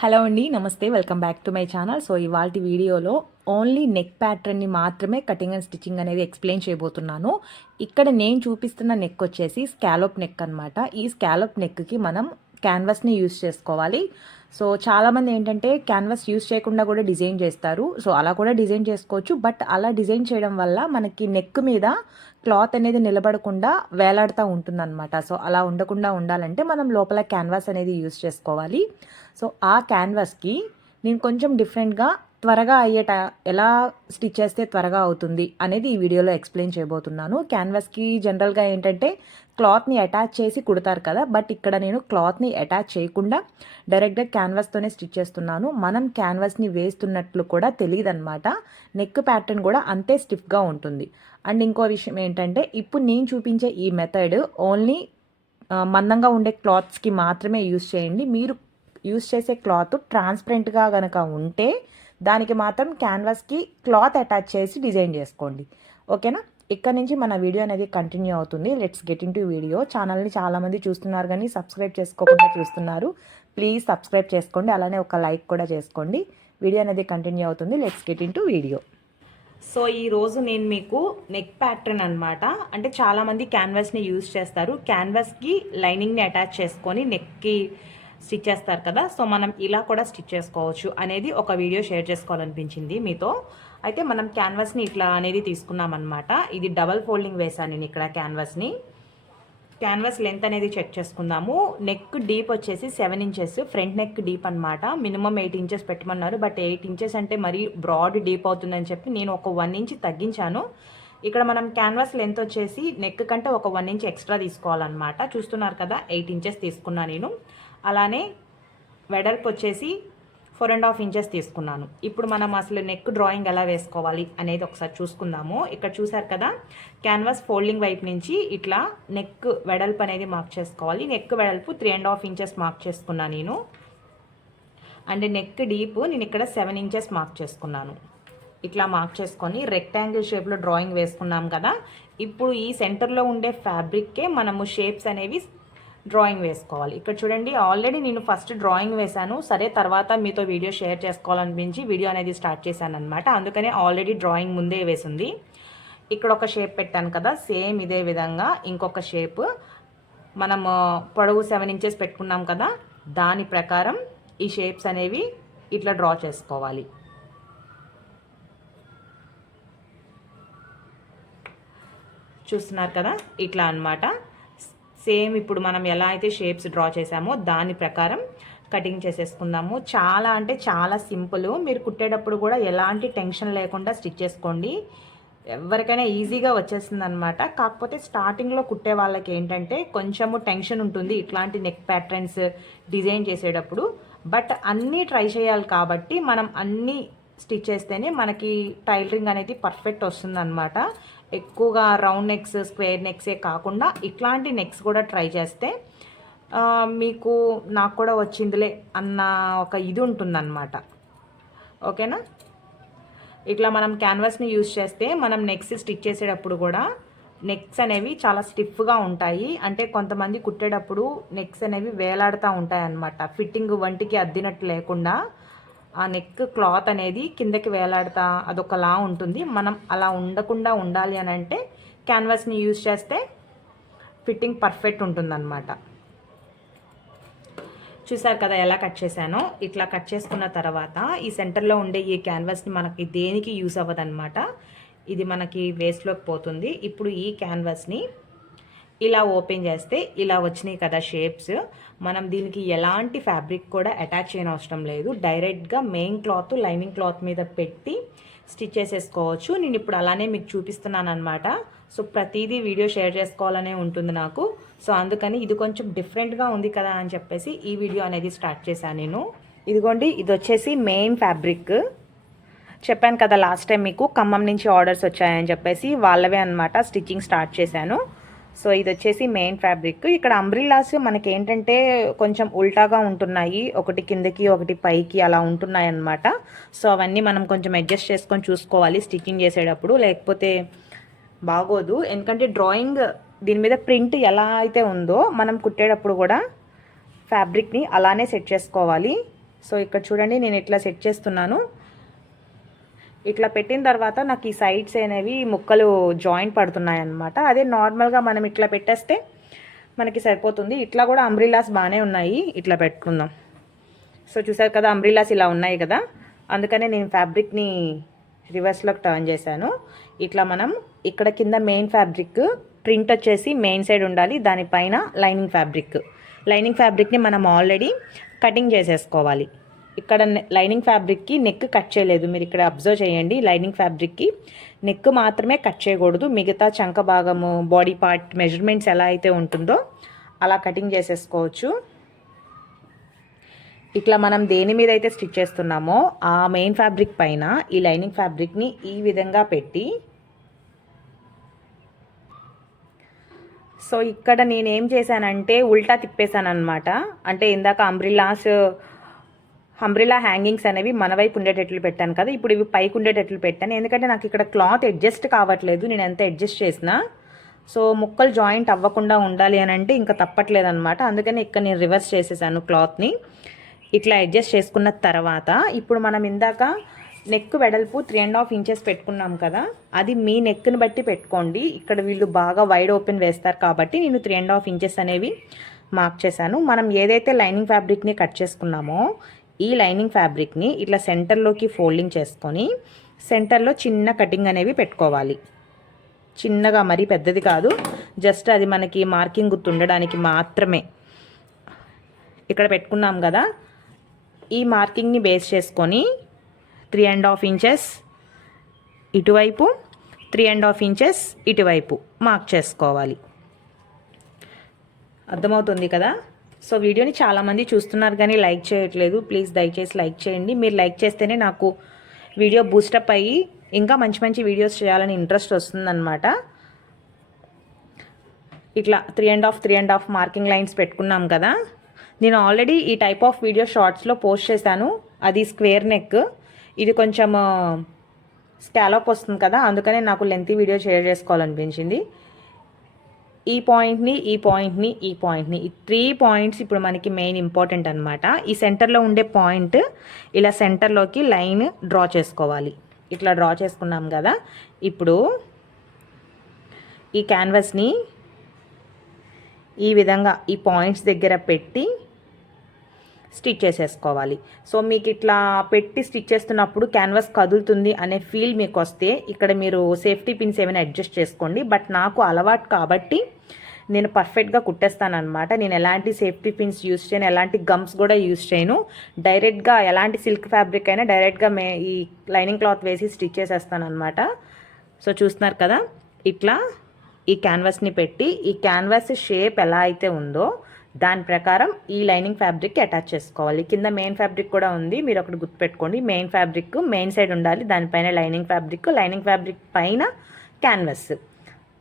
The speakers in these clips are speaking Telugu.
హలో అండి నమస్తే welcome back to my channel. So ఇవాళ వీడియోలో ఓన్లీ నెక్ ప్యాటర్న్ని మాత్రమే కటింగ్ అండ్ స్టిచ్చింగ్ అనేది ఎక్స్ప్లెయిన్ చేయబోతున్నాను. ఇక్కడ నేను చూపిస్తున్న నెక్ వచ్చేసి స్కాలోప్ నెక్ అనమాట ఈ స్కాలోప్ నెక్కి మనం క్యాన్వాస్ని యూస్ చేసుకోవాలి. సో చాలామంది ఏంటంటే క్యాన్వాస్ యూస్ చేయకుండా కూడా డిజైన్ చేస్తారు. సో అలా కూడా డిజైన్ చేసుకోవచ్చు. బట్ అలా డిజైన్ చేయడం వల్ల మనకి నెక్ మీద క్లాత్ అనేది నిలబడకుండా వేలాడుతూ ఉంటుందన్నమాట. సో అలా ఉండకుండా ఉండాలంటే మనం లోపల క్యాన్వాస్ అనేది యూస్ చేసుకోవాలి. సో ఆ క్యాన్వాస్కి నేను కొంచెం డిఫరెంట్గా త్వరగా అయ్యేట ఎలా స్టిచ్ చేస్తే త్వరగా అవుతుంది అనేది ఈ వీడియోలో ఎక్స్ప్లెయిన్ చేయబోతున్నాను. క్యాన్వాస్కి జనరల్గా ఏంటంటే క్లాత్ని అటాచ్ చేసి కుడతారు కదా బట్ ఇక్కడ నేను క్లాత్ని అటాచ్ చేయకుండా డైరెక్ట్గా క్యాన్వాస్తోనే స్టిచ్ చేస్తున్నాను. మనం క్యాన్వాస్ని వేస్తున్నట్లు కూడా తెలియదు అనమాట నెక్ ప్యాటర్న్ కూడా అంతే స్టిఫ్గా ఉంటుంది. అండ్ ఇంకో విషయం ఏంటంటే ఇప్పుడు నేను చూపించే ఈ మెథడ్ ఓన్లీ మందంగా ఉండే క్లాత్స్కి మాత్రమే యూస్ చేయండి. మీరు యూస్ చేసే క్లాత్ ట్రాన్స్పరెంట్గా కనుక ఉంటే దానికి మాత్రం క్యాన్వాస్కి క్లాత్ అటాచ్ చేసి డిజైన్ చేసుకోండి. ఓకేనా? ఇక్కడ నుంచి మన వీడియో అనేది కంటిన్యూ అవుతుంది. Let's get into video ఛానల్ని చాలామంది చూస్తున్నారు కానీ సబ్స్క్రైబ్ చేసుకోకుండా చూస్తున్నారు. ప్లీజ్ సబ్స్క్రైబ్ చేసుకోండి. అలానే ఒక లైక్ కూడా చేసుకోండి. వీడియో అనేది కంటిన్యూ అవుతుంది. Let's get into video so ఈరోజు నేను మీకు నెక్ ప్యాటర్న్ అనమాట అంటే చాలామంది క్యాన్వాస్ని యూజ్ చేస్తారు. క్యాన్వాస్కి లైనింగ్ని అటాచ్ చేసుకొని నెక్కి స్టిచ్ చేస్తారు కదా. సో మనం ఇలా కూడా స్టిచ్ చేసుకోవచ్చు అనేది ఒక వీడియో షేర్ చేసుకోవాలనిపించింది మీతో. అయితే మనం క్యాన్వాస్ని ఇట్లా అనేది తీసుకున్నాం అనమాట ఇది డబల్ ఫోల్డింగ్ వేసాను నేను ఇక్కడ క్యాన్వాస్ని. క్యాన్వాస్ లెంత్ అనేది చెక్ చేసుకుందాము. నెక్ డీప్ వచ్చేసి seven inches front neck deep అనమాట మినిమం ఎయిట్ ఇంచెస్ పెట్టమన్నారు బట్ ఎయిట్ ఇంచెస్ అంటే మరీ బ్రాడ్ డీప్ అవుతుందని చెప్పి నేను ఒక వన్ ఇంచ్ తగ్గించాను. ఇక్కడ మనం క్యాన్వాస్ లెంత్ వచ్చేసి నెక్ కంటే ఒక వన్ ఇంచ్ ఎక్స్ట్రా తీసుకోవాలన్నమాట. చూస్తున్నారు కదా ఎయిట్ ఇంచెస్ తీసుకున్నా నేను. అలానే వెడల్పు వచ్చేసి ఫోర్ అండ్ హాఫ్ ఇంచెస్ తీసుకున్నాను. ఇప్పుడు మనం అసలు నెక్ డ్రాయింగ్ ఎలా వేసుకోవాలి అనేది ఒకసారి చూసుకుందాము. ఇక్కడ చూసారు కదా క్యాన్వాస్ ఫోల్డింగ్ వైపు నుంచి ఇట్లా నెక్ వెడల్పు అనేది మార్క్ చేసుకోవాలి. నెక్ వెడల్పు three and half inches mark చేసుకున్నాను నేను. అండ్ నెక్ డీప్ నేను ఇక్కడ సెవెన్ ఇంచెస్ మార్క్ చేసుకున్నాను. ఇట్లా మార్క్ చేసుకొని రెక్టాంగిల్ షేప్లో డ్రాయింగ్ వేసుకున్నాం కదా. ఇప్పుడు ఈ సెంటర్లో ఉండే ఫ్యాబ్రిక్కే మనము షేప్స్ అనేవి డ్రాయింగ్ వేసుకోవాలి. ఇక్కడ చూడండి ఆల్రెడీ నేను ఫస్ట్ డ్రాయింగ్ వేశాను. సరే తర్వాత మీతో వీడియో షేర్ చేసుకోవాలనిపించి వీడియో అనేది స్టార్ట్ చేశాను అనమాట అందుకనే ఆల్రెడీ డ్రాయింగ్ ముందే వేసింది. ఇక్కడ ఒక షేప్ పెట్టాను కదా సేమ్ ఇదే విధంగా ఇంకొక షేప్. మనము పొడవు సెవెన్ ఇంచెస్ పెట్టుకున్నాం కదా దాని ప్రకారం ఈ షేప్స్ అనేవి ఇట్లా డ్రా చేసుకోవాలి. చూస్తున్నారు కదా ఇట్లా అనమాట సేమ్ ఇప్పుడు మనం ఎలా అయితే షేప్స్ డ్రా చేసామో దాని ప్రకారం కటింగ్ చేసేసుకుందాము. చాలా అంటే చాలా సింపుల్. మీరు కుట్టేటప్పుడు కూడా ఎలాంటి టెన్షన్ లేకుండా స్టిచ్ చేసుకోండి. ఎవరికైనా ఈజీగా వచ్చేస్తుంది అనమాట కాకపోతే స్టార్టింగ్లో కుట్టే వాళ్ళకి ఏంటంటే కొంచెము టెన్షన్ ఉంటుంది ఇట్లాంటి నెక్ ప్యాటర్న్స్ డిజైన్ చేసేటప్పుడు. బట్ అన్నీ ట్రై చేయాలి కాబట్టి మనం అన్నీ స్టిచ్ చేస్తేనే మనకి టైలరింగ్ అనేది పర్ఫెక్ట్ వస్తుంది అనమాట ఎక్కువగా రౌండ్ నెక్స్ స్క్వేర్ నెక్సే కాకుండా ఇట్లాంటి నెక్స్ కూడా ట్రై చేస్తే మీకు నాకు కూడా వచ్చిందిలే అన్న ఒక ఇది ఉంటుందన్నమాట. ఓకేనా? ఇట్లా మనం క్యాన్వాస్ని యూజ్ చేస్తే మనం నెక్స్ స్టిచ్ చేసేటప్పుడు కూడా నెక్స్ అనేవి చాలా స్టిఫ్గా ఉంటాయి. అంటే కొంతమంది కుట్టేటప్పుడు నెక్స్ అనేవి వేలాడుతూ ఉంటాయి అన్నమాట ఫిట్టింగ్ వంటికి అద్దినట్టు లేకుండా ఆ నెక్ క్లాత్ అనేది కిందకి వేలాడతా అదొకలా ఉంటుంది. మనం అలా ఉండకుండా ఉండాలి అని అంటే క్యాన్వాస్ని యూజ్ చేస్తే ఫిట్టింగ్ పర్ఫెక్ట్ ఉంటుందన్నమాట. చూసారు కదా ఎలా కట్ చేశానో? ఇట్లా కట్ చేసుకున్న తర్వాత ఈ సెంటర్లో ఉండే ఈ క్యాన్వాస్ని మనకి దేనికి యూస్ అవ్వదన్నమాట? ఇది మనకి వేస్ట్లోకి పోతుంది. ఇప్పుడు ఈ క్యాన్వాస్ని ఇలా ఓపెన్ చేస్తే ఇలా వచ్చినాయి కదా షేప్స్ మనం దీనికి ఎలాంటి ఫ్యాబ్రిక్ కూడా అటాచ్ చేయని అవసరం లేదు. డైరెక్ట్గా మెయిన్ క్లాత్ లైనింగ్ క్లాత్ మీద పెట్టి స్టిచ్ చేసేసుకోవచ్చు. నేను ఇప్పుడు అలానే మీకు చూపిస్తున్నాను అనమాట సో ప్రతిదీ వీడియో షేర్ చేసుకోవాలనే ఉంటుంది నాకు. సో అందుకని ఇది కొంచెం డిఫరెంట్గా ఉంది కదా అని చెప్పేసి ఈ వీడియో అనేది స్టార్ట్ చేశాను నేను. ఇదిగోండి ఇది వచ్చేసి మెయిన్ ఫ్యాబ్రిక్ చెప్పాను కదా లాస్ట్ టైం మీకు ఖమ్మం నుంచి ఆర్డర్స్ వచ్చాయని చెప్పేసి వాళ్ళవే అనమాట స్టిచ్చింగ్ స్టార్ట్ చేశాను. సో ఇది వచ్చేసి మెయిన్ ఫ్యాబ్రిక్ ఇక్కడ అంబ్రిల్లాస్ మనకి ఏంటంటే కొంచెం ఉల్టాగా ఉంటున్నాయి. ఒకటి కిందకి ఒకటి పైకి అలా ఉంటున్నాయి అన్నమాట సో అవన్నీ మనం కొంచెం అడ్జస్ట్ చేసుకొని చూసుకోవాలి స్టిచ్చింగ్ చేసేటప్పుడు. లేకపోతే బాగోదు. ఎందుకంటే డ్రాయింగ్ దీని మీద ప్రింట్ ఎలా అయితే ఉందో మనం కుట్టేటప్పుడు కూడా ఫ్యాబ్రిక్ని అలానే సెట్ చేసుకోవాలి. సో ఇక్కడ చూడండి నేను ఇట్లా సెట్ చేస్తున్నాను. ఇట్లా పెట్టిన తర్వాత నాకు ఈ సైడ్స్ అనేవి ముక్కలు జాయింట్ పడుతున్నాయి అన్నమాట. అదే నార్మల్గా మనం ఇట్లా పెట్టేస్తే మనకి సరిపోతుంది. ఇట్లా కూడా అంబ్రిలాస్ బాగానే ఉన్నాయి. ఇట్లా పెట్టుకుందాం. సో చూసారు కదా అంబ్రిలాస్ ఇలా ఉన్నాయి కదా. అందుకనే నేను ఫ్యాబ్రిక్ని రివర్స్లోకి టర్న్ చేశాను. ఇట్లా మనం ఇక్కడ కింద మెయిన్ ఫ్యాబ్రిక్ ప్రింట్ వచ్చేసి మెయిన్ సైడ్ ఉండాలి. దానిపైన లైనింగ్ ఫ్యాబ్రిక్ లైనింగ్ ఫ్యాబ్రిక్ని మనం ఆల్రెడీ కటింగ్ చేసేసుకోవాలి. ఇక్కడ లైనింగ్ ఫ్యాబ్రిక్కి నెక్ కట్ చేయలేదు. మీరు ఇక్కడ అబ్జర్వ్ చేయండి. లైనింగ్ ఫ్యాబ్రిక్కి నెక్ మాత్రమే కట్ చేయకూడదు. మిగతా చంక భాగము బాడీ పార్ట్ మెజర్మెంట్స్ ఎలా అయితే ఉంటుందో అలా కటింగ్ చేసేసుకోవచ్చు. ఇట్లా మనం దేని మీద అయితే స్టిచ్ చేస్తున్నామో ఆ మెయిన్ ఫ్యాబ్రిక్ పైన ఈ లైనింగ్ ఫ్యాబ్రిక్ని ఈ విధంగా పెట్టి సో ఇక్కడ నేనేం చేశానంటే ఉల్టా తిప్పేశాను అనమాట అంటే ఇందాక అంబ్రిలాస్ అంబ్రిలా హ్యాంగింగ్స్ అనేవి మన వైపు ఉండేటట్లు పెట్టాను కదా ఇప్పుడు ఇవి పైకి ఉండేటట్లు పెట్టాను. ఎందుకంటే నాకు ఇక్కడ క్లాత్ అడ్జస్ట్ కావట్లేదు నేను ఎంత అడ్జస్ట్ చేసినా. సో ముక్కలు జాయింట్ అవ్వకుండా ఉండాలి అని అంటే ఇంకా తప్పట్లేదు అనమాట అందుకని ఇక్కడ నేను రివర్స్ చేసేసాను క్లాత్ని ఇట్లా అడ్జస్ట్ చేసుకున్న తర్వాత ఇప్పుడు మనం ఇందాక నెక్ వెడల్పు త్రీ అండ్ హాఫ్ ఇంచెస్ పెట్టుకున్నాం కదా అది మీ నెక్ని బట్టి పెట్టుకోండి. ఇక్కడ వీళ్ళు బాగా వైడ్ ఓపెన్ వేస్తారు కాబట్టి నేను త్రీ అండ్ హాఫ్ ఇంచెస్ అనేవి మార్క్ చేశాను. మనం ఏదైతే లైనింగ్ ఫ్యాబ్రిక్ని కట్ చేసుకున్నామో ఈ లైనింగ్ ఫ్యాబ్రిక్ని ఇట్లా సెంటర్లోకి ఫోల్డింగ్ చేసుకొని సెంటర్లో చిన్న కటింగ్ అనేవి పెట్టుకోవాలి. చిన్నగా మరీ పెద్దది కాదు. జస్ట్ అది మనకి మార్కింగ్ గుర్తుండడానికి మాత్రమే. ఇక్కడ పెట్టుకున్నాం కదా. ఈ మార్కింగ్ని బేస్ చేసుకొని త్రీ అండ్ హాఫ్ ఇంచెస్ ఇటువైపు త్రీ అండ్ హాఫ్ ఇంచెస్ ఇటువైపు మార్క్ చేసుకోవాలి. అర్థమవుతుంది కదా? సో వీడియోని చాలామంది చూస్తున్నారు కానీ లైక్ చేయట్లేదు. ప్లీజ్ దయచేసి లైక్ చేయండి. మీరు లైక్ చేస్తేనే నాకు వీడియో బూస్టప్ అయ్యి ఇంకా మంచి మంచి వీడియోస్ చేయాలని ఇంట్రెస్ట్ వస్తుందన్నమాట. ఇట్లా three and half three and half marking lines పెట్టుకున్నాం కదా. నేను ఆల్రెడీ ఈ టైప్ ఆఫ్ వీడియో షార్ట్స్లో పోస్ట్ చేశాను. అది స్క్వేర్ నెక్ ఇది కొంచెం uh, స్కాలప్ వస్తుంది కదా. అందుకనే నాకు లెంతీ వీడియో షేర్ చేసుకోవాలనిపించింది. ఈ పాయింట్ని ఈ పాయింట్ని ఈ పాయింట్ని ఈ త్రీ పాయింట్స్ ఇప్పుడు మనకి మెయిన్ ఇంపార్టెంట్ అనమాట ఈ సెంటర్లో ఉండే పాయింట్ ఇలా సెంటర్లోకి లైన్ డ్రా చేసుకోవాలి. ఇట్లా డ్రా చేసుకున్నాం కదా. ఇప్పుడు ఈ క్యాన్వాస్ని ఈ విధంగా ఈ పాయింట్స్ దగ్గర పెట్టి స్టిచ్ చేసేసుకోవాలి. సో మీకు ఇట్లా పెట్టి స్టిచ్ చేస్తున్నప్పుడు క్యాన్వాస్ కదులుతుంది అనే ఫీల్ మీకు వస్తే ఇక్కడ మీరు సేఫ్టీ పిన్స్ ఏమైనా అడ్జస్ట్ చేసుకోండి. బట్ నాకు అలవాటు కాబట్టి నేను పర్ఫెక్ట్గా కుట్టేస్తాను అనమాట నేను ఎలాంటి సేఫ్టీ పిన్స్ యూస్ చేయను ఎలాంటి గమ్స్ కూడా యూస్ చేయను. డైరెక్ట్గా ఎలాంటి సిల్క్ ఫ్యాబ్రిక్ అయినా డైరెక్ట్గా మే ఈ లైనింగ్ క్లాత్ వేసి స్టిచ్ చేసేస్తానమాట సో చూస్తున్నారు కదా ఇట్లా ఈ క్యాన్వాస్ని పెట్టి ఈ క్యాన్వాస్ షేప్ ఎలా అయితే ఉందో దాని ప్రకారం ఈ లైనింగ్ ఫ్యాబ్రిక్కి అటాచ్ చేసుకోవాలి. కింద మెయిన్ ఫ్యాబ్రిక్ కూడా ఉంది. మీరు ఒకటి గుర్తుపెట్టుకోండి. మెయిన్ ఫ్యాబ్రిక్ మెయిన్ సైడ్ ఉండాలి. దానిపైన లైనింగ్ ఫ్యాబ్రిక్ లైనింగ్ ఫ్యాబ్రిక్ పైన క్యాన్వస్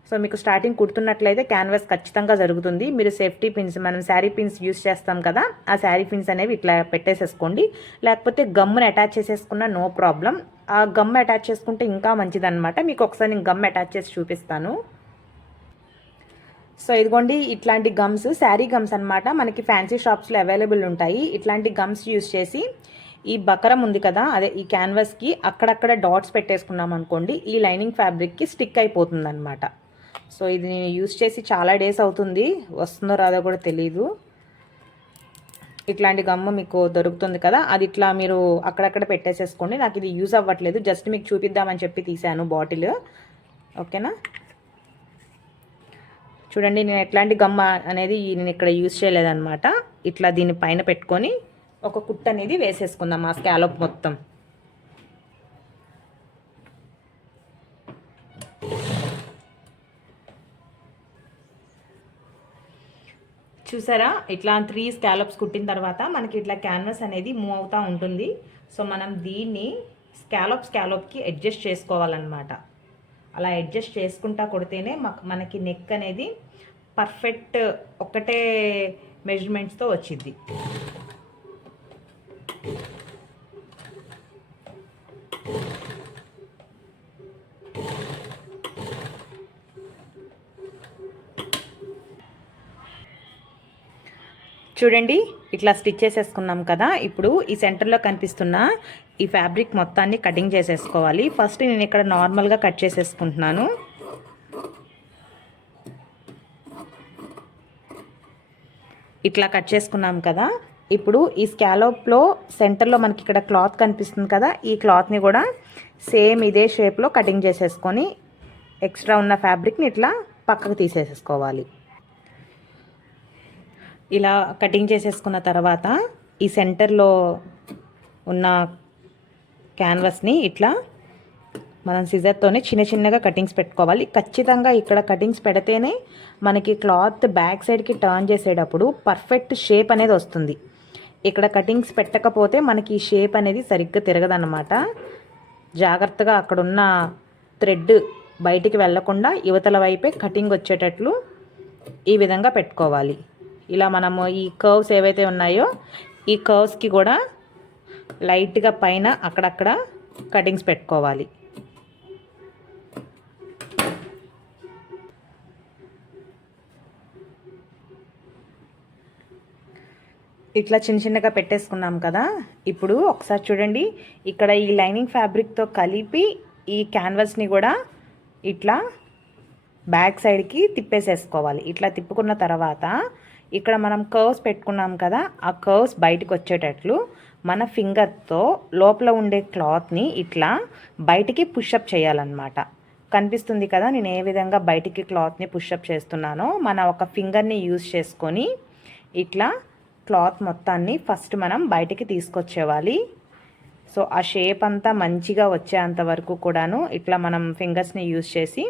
సో మీకు స్టార్టింగ్ కుడుతున్నట్లయితే క్యాన్వాస్ ఖచ్చితంగా జరుగుతుంది. మీరు సేఫ్టీ పిన్స్ మనం శారీ పిన్స్ యూస్ చేస్తాం కదా ఆ శారీ పిన్స్ అనేవి ఇట్లా పెట్టేసేసుకోండి. లేకపోతే గమ్మును అటాచ్ చేసేసుకున్న నో ప్రాబ్లం ఆ గమ్ అటాచ్ చేసుకుంటే ఇంకా మంచిదన్నమాట. మీకు ఒకసారి నేను గమ్ అటాచ్ చేసి చూపిస్తాను. సో ఇదిగోండి ఇట్లాంటి గమ్స్ శారీ గమ్స్ అనమాట మనకి ఫ్యాన్సీ షాప్స్లో అవైలబుల్ ఉంటాయి. ఇట్లాంటి గమ్స్ యూస్ చేసి ఈ బకరం ఉంది కదా అదే ఈ క్యాన్వాస్కి అక్కడక్కడ డాట్స్ పెట్టేసుకున్నాం అనుకోండి ఈ లైనింగ్ ఫ్యాబ్రిక్కి స్టిక్ అయిపోతుంది అనమాట సో ఇది నేను యూస్ చేసి చాలా డేస్ అవుతుంది. వస్తుందో రాదో కూడా తెలియదు ఇట్లాంటి గమ్ము మీకు దొరుకుతుంది కదా అది ఇట్లా మీరు అక్కడక్కడ పెట్టేసేసుకోండి. నాకు ఇది యూజ్ అవ్వట్లేదు జస్ట్ మీకు చూపిద్దామని చెప్పి తీశాను బాటిల్ ఓకేనా? చూడండి నేను ఎట్లాంటి గమ్మ అనేది నేను ఇక్కడ యూజ్ చేయలేదన్నమాట. ఇట్లా దీని పైన పెట్టుకొని ఒక కుట్ట అనేది వేసేసుకుందాం ఆ స్కాలప్ మొత్తం. చూసారా? ఇట్లా త్రీ స్కాలప్స్ కుట్టిన తర్వాత మనకి ఇట్లా క్యాన్వస్ అనేది మూవ్ అవుతూ ఉంటుంది. సో మనం దీన్ని స్కాలప్ స్కాలప్కి అడ్జస్ట్ చేసుకోవాలన్నమాట. అలా అడ్జస్ట్ చేసుకుంటా కొడితేనే మనకి నెక్ అనేది పర్ఫెక్ట్ ఒకటే మెజర్మెంట్స్తో వచ్చింది చూడండి ఇట్లా స్టిచ్ చేసేసుకున్నాం కదా ఇప్పుడు ఈ సెంటర్లో కనిపిస్తున్న ఈ ఫ్యాబ్రిక్ మొత్తాన్ని కటింగ్ చేసేసుకోవాలి. ఫస్ట్ నేను ఇక్కడ నార్మల్గా కట్ చేసేసుకుంటున్నాను. ఇట్లా కట్ చేసుకున్నాం కదా. ఇప్పుడు ఈ స్కాలోప్లో సెంటర్లో మనకి ఇక్కడ క్లాత్ కనిపిస్తుంది కదా. ఈ క్లాత్ని కూడా సేమ్ ఇదే షేప్లో కటింగ్ చేసేసుకొని ఎక్స్ట్రా ఉన్న ఫ్యాబ్రిక్ని ఇట్లా పక్కకు తీసేసుకోవాలి. ఇలా కటింగ్ చేసేసుకున్న తర్వాత ఈ సెంటర్లో ఉన్న క్యాన్వాస్ని ఇట్లా మనం సిజర్తోనే చిన్న చిన్నగా కటింగ్స్ పెట్టుకోవాలి. ఖచ్చితంగా ఇక్కడ కటింగ్స్ పెడితేనే మనకి క్లాత్ బ్యాక్ సైడ్కి టర్న్ చేసేటప్పుడు పర్ఫెక్ట్ షేప్ అనేది వస్తుంది. ఇక్కడ కటింగ్స్ పెట్టకపోతే మనకి ఈ షేప్ అనేది సరిగ్గా తిరగదన్నమాట. జాగ్రత్తగా అక్కడున్న థ్రెడ్ బయటికి వెళ్ళకుండా యువతల వైపే కటింగ్ వచ్చేటట్లు ఈ విధంగా పెట్టుకోవాలి. ఇలా మనము ఈ కర్వ్స్ ఏవైతే ఉన్నాయో ఈ కర్వ్స్కి కూడా లైట్గా పైన అక్కడక్కడ కటింగ్స్ పెట్టుకోవాలి. ఇట్లా చిన్న చిన్నగా పెట్టేసుకున్నాం కదా ఇప్పుడు ఒకసారి చూడండి. ఇక్కడ ఈ లైనింగ్ ఫ్యాబ్రిక్తో కలిపి ఈ క్యాన్వాస్ని కూడా ఇట్లా బ్యాక్ సైడ్కి తిప్పేసేసుకోవాలి. ఇట్లా తిప్పుకున్న తర్వాత ఇక్కడ మనం కర్వ్స్ పెట్టుకున్నాం కదా ఆ కర్వ్స్ బయటకు వచ్చేటట్లు మన ఫింగర్తో లోపల ఉండే క్లాత్ని ఇట్లా బయటికి పుషప్ చేయాలన్నమాట. కనిపిస్తుంది కదా నేను ఏ విధంగా బయటికి క్లాత్ని పుషప్ చేస్తున్నానో? మన ఒక ఫింగర్ని యూజ్ చేసుకొని ఇట్లా క్లాత్ మొత్తాన్ని ఫస్ట్ మనం బయటికి తీసుకొచ్చేవాలి. సో ఆ షేప్ అంతా మంచిగా వచ్చేంత వరకు కూడాను ఇట్లా మనం ఫింగర్స్ని యూజ్ చేసి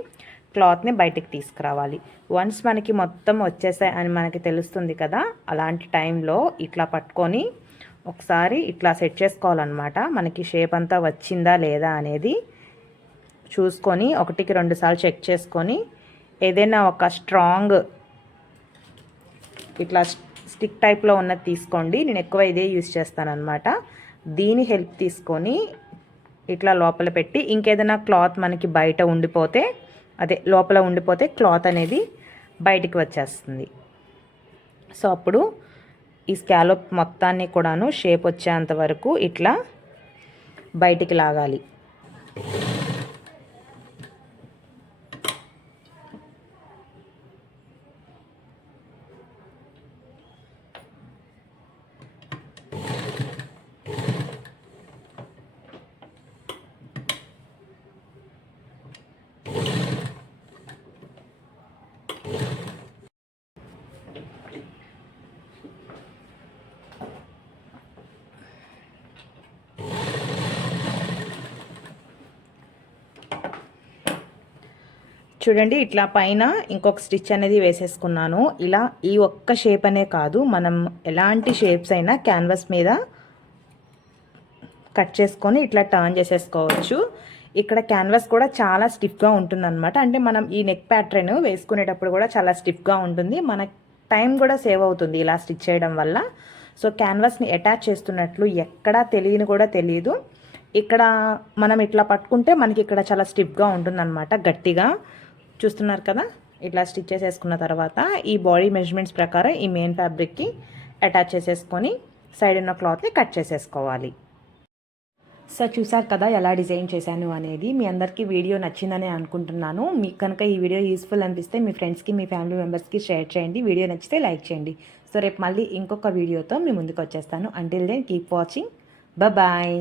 క్లాత్ని బయటికి తీసుకురావాలి. వన్స్ మనకి మొత్తం వచ్చేసాయి అని మనకి తెలుస్తుంది కదా అలాంటి టైంలో ఇట్లా పట్టుకొని ఒకసారి ఇట్లా సెట్ చేసుకోవాలన్నమాట. మనకి షేప్ అంతా వచ్చిందా లేదా అనేది చూసుకొని ఒకటికి రెండు సార్లు చెక్ చేసుకొని ఏదైనా ఒక స్ట్రాంగ్ ఇట్లా స్టిక్ టైప్లో ఉన్నది తీసుకోండి. నేను ఎక్కువ ఇదే యూస్ చేస్తానన్నమాట. దీని హెల్ప్ తీసుకొని ఇట్లా లోపల పెట్టి ఇంకేదైనా క్లాత్ మనకి బయట ఉండిపోతే అదే లోపల ఉండిపోతే క్లాత్ అనేది బయటికి వచ్చేస్తుంది. సో అప్పుడు ఈ స్కాలోప్ మొత్తాన్ని కూడాను షేప్ వచ్చేంత వరకు ఇట్లా బయటికి లాగాలి. చూడండి ఇట్లా పైన ఇంకొక స్టిచ్ అనేది వేసేసుకున్నాను. ఇలా ఈ ఒక్క షేప్ అనే కాదు మనం ఎలాంటి షేప్స్ అయినా క్యాన్వాస్ మీద కట్ చేసుకొని ఇట్లా టర్న్ చేసేసుకోవచ్చు. ఇక్కడ క్యాన్వాస్ కూడా చాలా స్టిఫ్గా ఉంటుందన్నమాట. అంటే మనం ఈ నెక్ ప్యాటర్న్ వేసుకునేటప్పుడు కూడా చాలా స్టిఫ్గా ఉంటుంది. మన టైం కూడా సేవ్ అవుతుంది ఇలా స్టిచ్ చేయడం వల్ల. సో క్యాన్వాస్ని అటాచ్ చేస్తున్నట్లు ఎక్కడా తెలియని కూడా తెలియదు ఇక్కడ మనం ఇట్లా పట్టుకుంటే మనకి ఇక్కడ చాలా స్టిఫ్గా ఉంటుందన్నమాట గట్టిగా. చూస్తున్నారు కదా? ఇట్లా స్టిచ్ చేసేసుకున్న తర్వాత ఈ బాడీ మెజర్మెంట్స్ ప్రకారం ఈ మెయిన్ ఫ్యాబ్రిక్కి అటాచ్ చేసేసుకొని సైడ్ ఉన్న క్లాత్ని కట్ చేసేసుకోవాలి. సార్ చూసారు కదా ఎలా డిజైన్ చేశాను అనేది? మీ అందరికీ వీడియో నచ్చిందని అనుకుంటున్నాను. మీకు కనుక ఈ వీడియో యూస్ఫుల్ అనిపిస్తే మీ ఫ్రెండ్స్కి మీ ఫ్యామిలీ మెంబర్స్కి షేర్ చేయండి. వీడియో నచ్చితే లైక్ చేయండి. సో రేపు మళ్ళీ ఇంకొక వీడియోతో మీ ముందుకు వచ్చేస్తాను. Until then keep watching bye